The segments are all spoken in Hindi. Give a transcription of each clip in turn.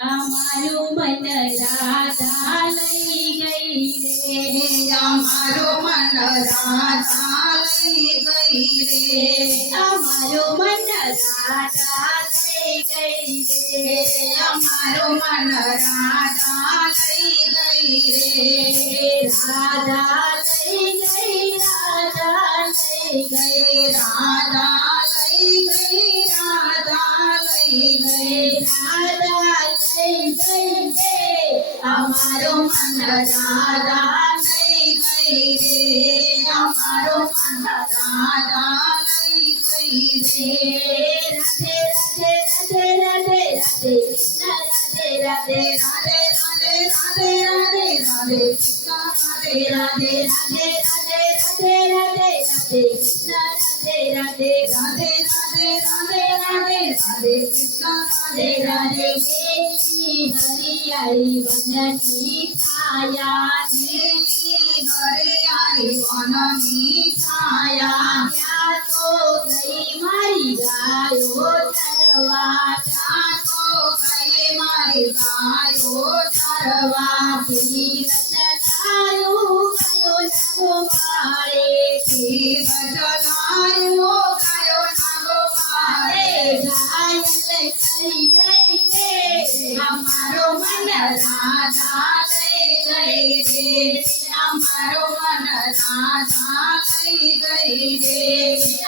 અમારું મન લઈ ગઈ રે અમારો મન ગઈ રે અમારો ગઈ રે મન રાધા લઈ ગઈ રાધા અમારો મન રાધા લઈ ગઈ રે અમારો મન રાધા લઈ ગઈ રે Radhe Radhe Radhe Radhe Radhe Krishna Radhe Radhe Radhe Radhe Radhe Radhe Krishna Radhe Radhe Radhe Radhe Radhe Radhe Radhe Radhe Radhe Radhe Radhe Radhe Radhe Radhe Krishna Radhe Radhe Hari Hari Vana Nitaya Hari Hari Vana Nitaya Ya to gai mari gayo charwa Ya to gai mari gayo charwa Kiri Rachana અમારો મન રાધા થઈ ગઈ રે અમારો મન રાધા થઈ ગઈ રે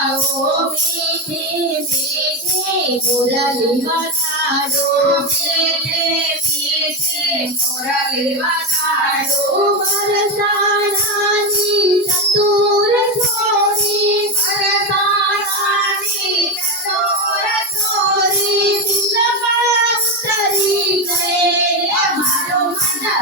ચરાવો મીઠી મીઠી મુરલી વગાડો મીઠે મીઠે મોરલી વગાડો વરસાણાની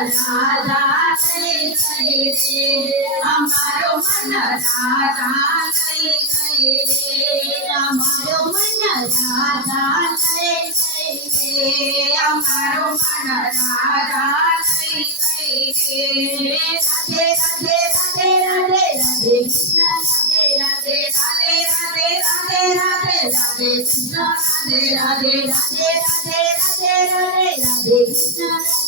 राधा जय जय जय हमारो मन राधा जय जय जय हमारो मन राधा जय जय जय हमारो मन राधा जय जय जय राधे राधे राधे राधे राधे कृष्ण राधे राधे राधे राधे राधे राधे राधे कृष्ण राधे राधे राधे राधे राधे राधे कृष्ण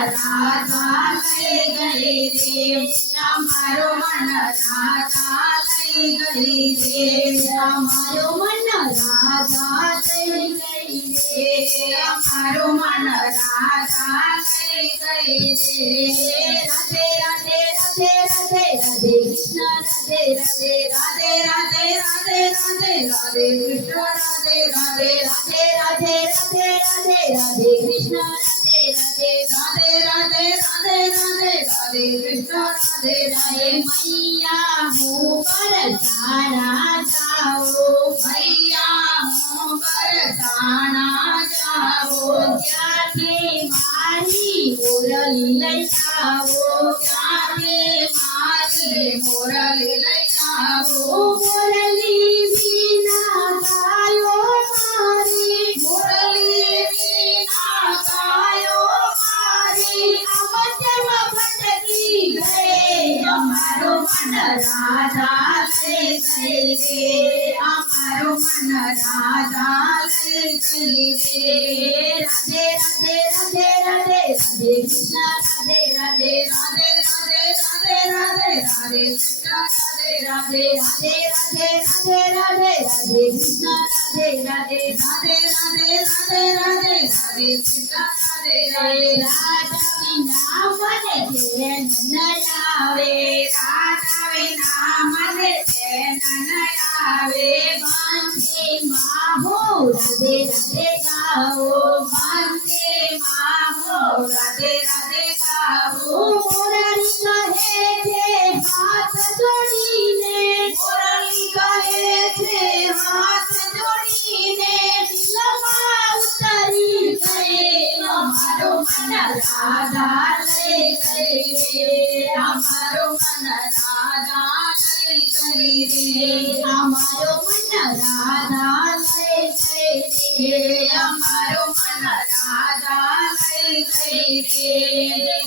राधा ले गए रे हमारो मन राधा ले गए रे हमारो मन राधा ले गए रे हमारो मन राधा ले गए रे राधे राधे राधे राधे राधे कृष्ण राधे राधे राधे राधे राधे राधे राधे कृष्ण राधे राधे राधे राधे राधे राधे राधे कृष्ण राधे राधे राधे राधे राधे कृष्ण, राधे राधे मैया, हो पर सारा जाओ मैया हो पर सारा जाओ जाके मारी मुरली ले जाओ जाके मारी मुरली ले রাধা সে চলে আমার মন রাধা সে চলে Radhe Radhe Radhe Radhe Radhe Krishna Radhe Radhe Radhe Radhe Radhe Radhe Radhe Krishna Radhe Radhe Radhe Radhe Radhe Radhe Krishna Radhe Radhe Radhe Radhe Radhe Radhe Radhe Sita Radhe Radhe Radha Vina Mane Jaya Nanayave Radha Vina Mane Jaya Nanayave Vande Maho Radhe Radhe Gaho Vande Maho Radhe Radhe Gaho Morari કહે છે હાથ જોડીને મોરા हमारो मन राधा करे रे हमारो मन राधा करे रे हमारो मन राधा करे रे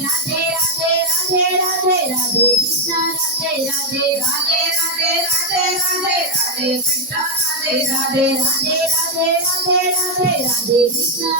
राधे राधे राधे राधे राधे कृष्ण राधे राधे राधे राधे राधे राधे राधे कृष्ण राधे राधे राधे राधे राधे राधे राधे कृष्ण